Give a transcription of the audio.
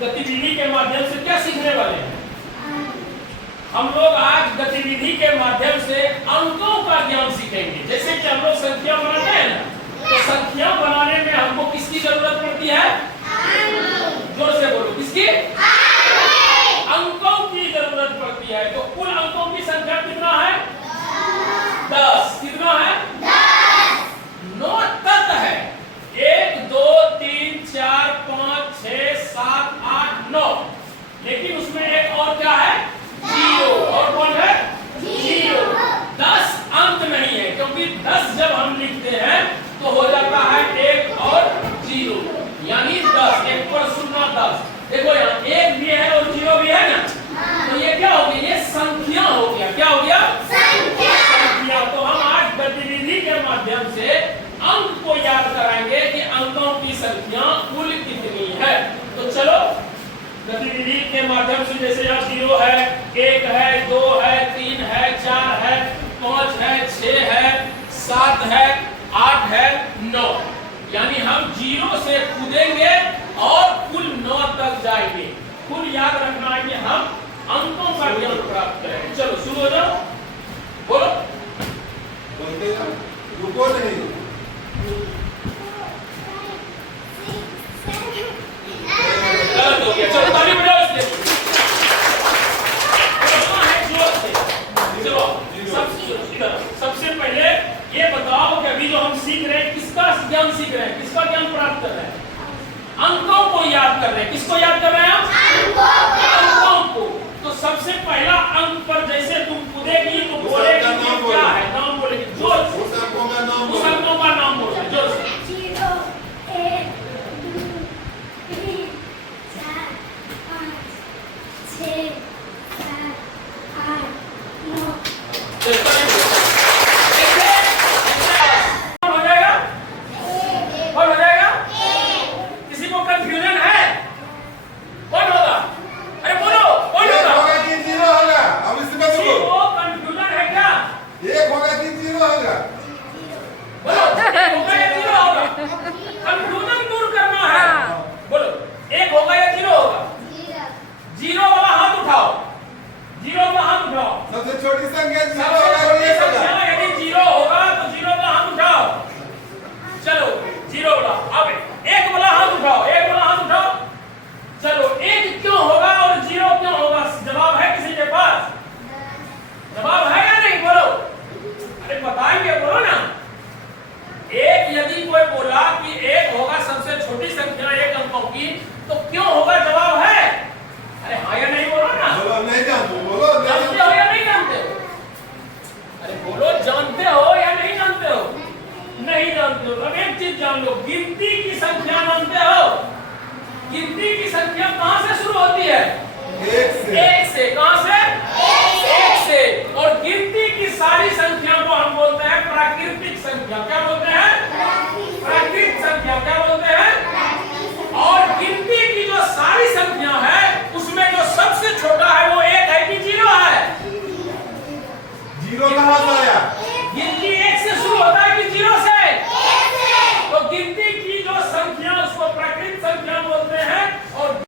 गतिविधि के माध्यम से क्या सीखने वाले हैं? हम लोग आज गतिविधि के माध्यम से अंकों का ज्ञान सीखेंगे। जैसे कि हम लोग संख्या बनाते हैं ना, तो संख्या बनाने में हमको किसकी जरूरत पड़ती है? जोर से बोलो, किसकी? अंकों की जरूरत पड़ती है। तो कुल अंकों की संख्या कितना है? 10। कितना है? 9 तक है। 1 2 3 4 5 6 7 8 9। लेकिन उसमें एक और क्या है? 0। और कौन है? 0। 10 अंक नहीं है, क्योंकि 10 जब हम लिखते हैं तो हो जाता है 1 और 0, यानी 10। 1 पर 0 10। देखो यहाँ 1 भी है और 0 भी है ना, तो ये क्या हो गया? ये संख्या हो गया। क्या हो गया? संख्या। तो हम आज गतिविधि के माध्यम से अंक को याद कराएंगे कि अंकों की संख्या कुल कितनी है। तो चलो गतिविधि के माध्यम से, जैसे यहाँ 0 है, 1 है, 2 है, 3 है, 4 है, 5 है, 6 है, 7 है, 8 है, 9, यानी हम 0 से कूदेंगे और कुल 9 तक जाएंगे। कुल याद रखना है कि हम अंकों का ज्ञान प्राप्त करेंगे। चलो शुरू हो जाओ, बोलो। बोलते जाओ, रुको नहीं। गलत हो गया, चलो ताली बजाओ इसके लिए। चलो सबसे पहले ये बताओ कि अभी जो हम सीख रहे हैं किसका ज्ञान सीख रहे हैं? किसका ज्ञान प्राप्त कर रहे हैं? अंकों को याद कर रहे हैं। किसको याद कर रहे हैं हम? अंकों को। तो सबसे पहला अंक पर जैसे तुम कूदेगी तो बोलेगी कि क्या है? नाम बोलेगी जोर से। उस अंकों का नाम उस अंकों का नाम बोलो जोर से। 0 1 2 3 4 5 6 7 8 9। हो जाएगा? कौन हो जाएगा? किसी को कंफ्यूजन है? कौन होगा? अरे बोलो, कौन होगा? 1 होगा कि 0 होगा? अब इसमें किसी बोलो। को कंफ्यूजन है क्या? 1 होगा कि 0 होगा? बोलो, 1 होगा या 0 होगा? कंफ्यूजन दूर करना है। बोलो, 1 होगा या 0 होगा? 0 वाला हाथ उठाओ। 0 वाला हाथ उठाओ। सबसे छोटी संख्या 0 सबसे होगा छोटी कि 1 होगा? संख्या यदि 0 होगा तो 0 वाला हाथ उठाओ। चलो 0 वाला। अब 1 वाला हाथ उठाओ। 1 वाला हाथ उठाओ। चलो 1 क्यों होगा और 0 क्यों होगा? जवाब है किसी के पास? जवाब है या नहीं? बोलो। अरे बताएंगे, बोलो ना। 1 यदि कोई बोला कि 1 होगा सबसे छोटी संख्या 1 अंकों की, तो क्यों होगा? जवाब है? अरे हाँ या नहीं? बोलो ना। बोलो, नहीं जानते, बोलो, नहीं जानते हो या नहीं जानते हो? अरे बोलो, जानते हो या नहीं जानते हो? नहीं जानते हो। अब एक चीज जान लो, गिनती की संख्या जानते हो? गिनती की संख्या कहां से शुरू होती है? 1 से। 1 से। कहां से? 1 से। और गिनती की सारी संख्या